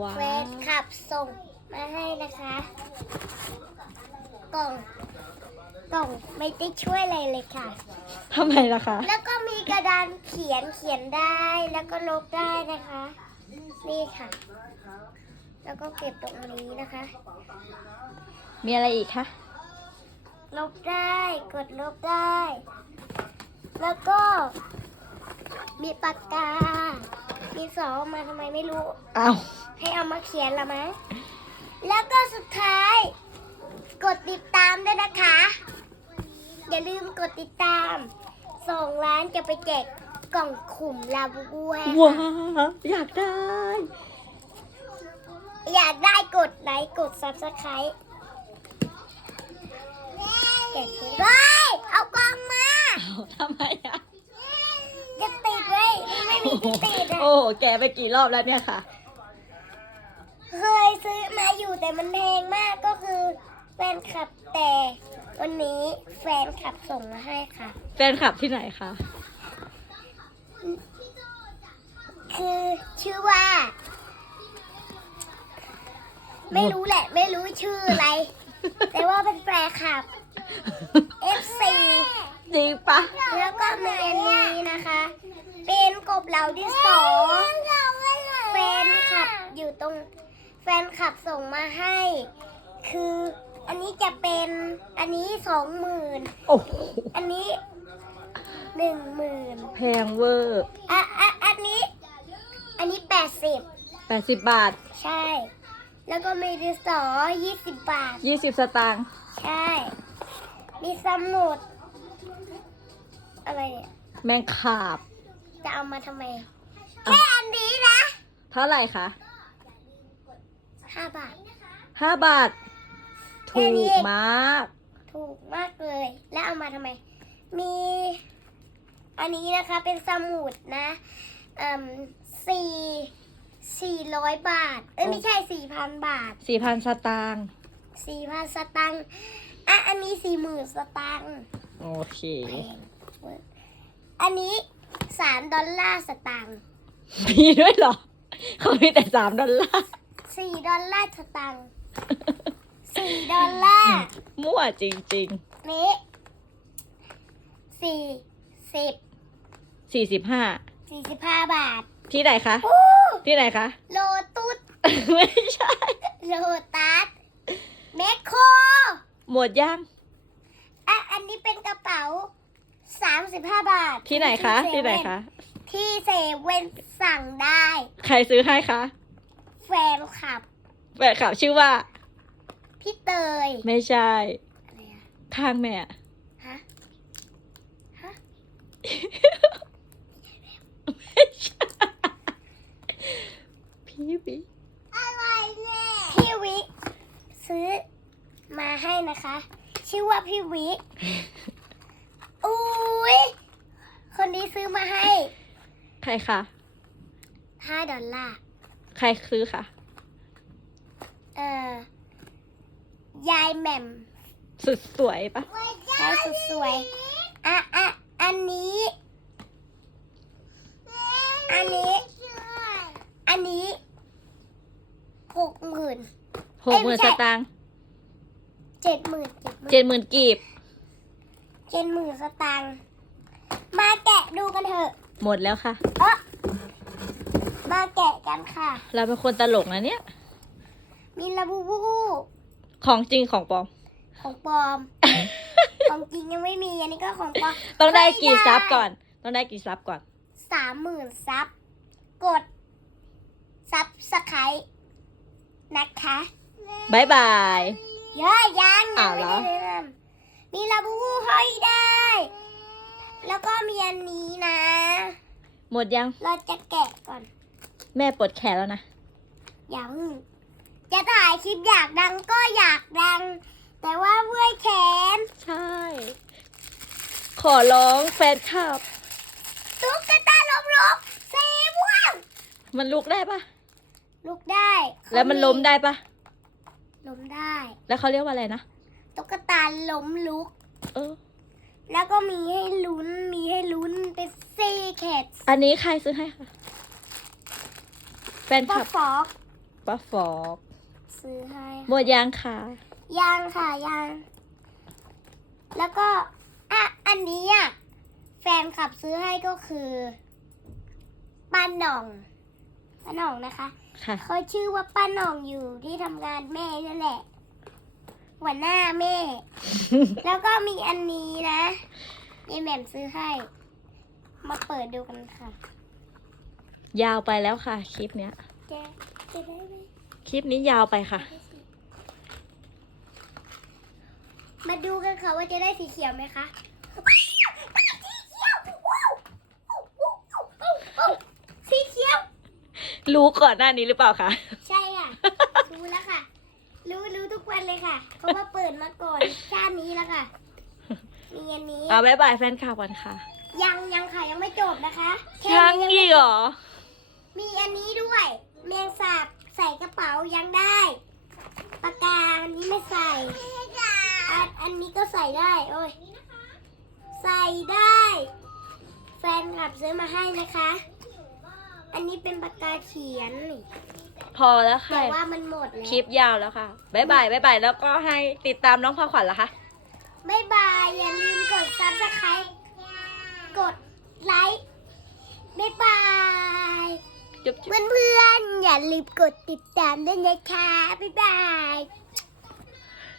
ว้าเฟวซขับส่งมาให้นะคะ กล่อง กล่องไม่ได้ช่วยอะไรเลยค่ะ ทำไมล่ะคะ แล้วก็มีกระดานเขียนเขียนได้แล้วก็ลบได้นะคะ นี่ค่ะ แล้วก็เก็บตรงนี้นะคะ มีอะไรอีกคะ ลบได้กดลบได้ แล้วก็ มีปากกา มีสองมาทำไมไม่รู้ อ้าว ให้เอามาเขียนละมั้ยแล้วก็สุดท้าย กดติดตามด้วยนะคะ อย่าลืมกดติดตามสองล้านจะไปแจกกล่องขุมลาบูบูให้ว้าค่ะวอยากได้ อยากได้กดไลค์กดซับสไครต์แกะถุงเฮ้ยเอากล่องมาอ้าวทำไมอะจะติดไว้มันไม่มีที่ติดอะโอ้โหแกะไปกี่รอบแล้วเนี่ยค่ะ เคยซื้อมาอยู่แต่มันแพงมากก็คือแฟนคลับแต่ วันนี้แฟนคลับส่งมาให้ค่ะ แฟนคลับที่ไหนคะคือชื่อว่า ไม่รู้แหละ ไม่รู้ชื่ออะไร แต่ว่าเป็นแฟนคลับ FC จริงปะแล้วก็มีอันนี้นะคะ เป็นกบเหล่าที่สองแฟนคลับอยู่ตรง แฟนคลับส่งมาให้ คืออันนี้จะเป็นอันนี้สองหมื่นโอ้โหอันนี้หนึ่งหมื่นแพงเวอร์อะอะอันนี้ อันนี้แปดสิบแปดสิบบาทใช่ แล้วก็มีดินสอยี่สิบบาท ยี่สิบสตางค์ใช่ มีสมุด อะไรเนี่ย แมงขาบ จะเอามาทำไมอะแค่อันนี้นะ เท่าไหร่คะ ห้าบาท ห้าบาท แค่ถูนี้กเองมาก ถูกมากเลย แล้วเอามาทำไม มี อันนี้นะคะเป็นสมุดนะเอ่มสี่สี่ร้อยบาท เอ้ย ไม่ใช่สี่พันบาทสี่พันสตางค์สี่พันสตังค์อะ อันนี้สี่หมื่นสตังค์โอเค แพงเว้ยอันนี้สามดอลลาร์สตังค์มีด้วยเหรอ เขามีแต่สามดอลลาร์ สี่ดอลลาร์สตังค์สี่ดอลลาร์มั่วจริงนี้สี่สิบๆสี่สิบห้าสี่สิบห้าบาทที่ไหนคะ อู้ที่ไหนคะ โลตุสไม่ใช่ โลตัสแมคโครหมดยัง อะอันนี้เป็นกระเป๋าสามสิบห้าบาทที่ไหนคะ ที่ไหนคะ ที่เซเว่นสั่งได้ ใครซื้อให้คะแฟนคลับ แฟนคลับชื่อว่า พี่เตยไม่ใช่ อะไรอะข้างแม่ฮะ ฮะ ไม่ใช่พี่บีอะไรเนี่ย พี่วิ ซื้อมาให้นะคะ ชื่อว่าพี่วิ อุ้ยคนนี้ซื้อมาให้ ใครคะห้าดอลลาร์ ใครซื้อคะเอ่อยายแหม่มสุดสวยปะใช้สุดสวยอะอะอันนี้ อันนี้ อันนี้หกหมื่นหกหมื่นเอ้สยไม่ใช่ตางค์เจ็ดหมื่นเจ็ดหมื่นเจ็ดหมื่นกีบเจ็ดหมื่นสตางค์มาแกะดูกันเถอะ หมดแล้วค่ะเออ มาแกะกันค่ะ เราเป็นคนตลกนะเนี่ย มีลาบูบู ของจริงของปลอม ของปลอม ของจริงยังไม่มี อันนี้ก็ของปลอมต้องได้กี่ไม่ได้ซับก่อน ต้องได้กี่ซับก่อน สามหมื่นซับ กด ซับสไครต์นะคะบายบายเยอะยังยัอ้างวไม่เหรอได้แนะนำมีลาบูบูห้อยได้ แล้วก็มีอันนี้นะ หมดยัง เราจะแกะก่อน แม่ปวดแขนแล้วนะ อย่าเพึ่ง จะถ่ายคลิปอยากดังก็อยากดัง แต่ว่าเมื่อยแขน ใช่ ขอร้องแฟนคลับ ตุ๊กตาลมลบสีม่วงมันลุกได้ปะลุกได้เขาแล้วมันล้มได้ปะล้มได้ แล้วเขาเรียกว่าอะไรนะ ตุ๊กตาล้มลุก เออ แล้วก็มีให้ลุ้น มีให้ลุ้นเป็นซีเคทอันนี้ใครซื้อให้คะแฟนคก็ลับฟอกป้าฟอกซื้อให้หมดยังค่ะ ยังค่ะยัง แล้วก็อะอันนี้อะแฟนขับซื้อให้ก็คือป้าหน่องป้าหน่องนะคะ ค่ะ เขาชื่อว่าป้าหน่องอยู่ที่ทำงานแม่นั่นแหละ หัวหน้าแม่ แล้วก็มีอันนี้นะยายแหม่มซื้อให้ มาเปิดดูกันค่ะ ยาวไปแล้วค่ะ คลิปเนี้ย จะจะได้ไหมคลิปนี้ยาวไปค่ะ มาดูกันค่ะว่าจะได้สีเขียวไหมคะสีเขียว รู้ก่อนหน้านี้หรือเปล่าคะ ใช่ค่ะ รู้แล้วค่ะ รู้รู้ทุกวันเลยค่ะ เพราะว่าเปิดมาก่อนชาตินี้แล้วค่ะมีอันนี้ เอาบายบายแฟนคลับก่อนค่ะ ยังยังค่ะยังไม่จบนะคะแค่ยังนี้อีกเหรอมี อันนี้ด้วย แมงสาบใส่กระเป๋ายังได้ปากกาอันนี้ไม่ใส่อันอันนี้ก็ใส่ได้ โอ้ยใส่ได้ แฟนคลับซื้อมาให้นะคะ อันนี้เป็นปากกาเขียนนี่พอแล้วค่ะ แต่ว่ามันหมดแล้วคลิปยาวแล้วค่ะบายบายบายบายแล้วก็ให้ติดตามน้องพาขวัญละคะ บ๊ายบายอย่าลืม อย่าลืมกดติดตามด้วยนะคะ บ๊ายบาย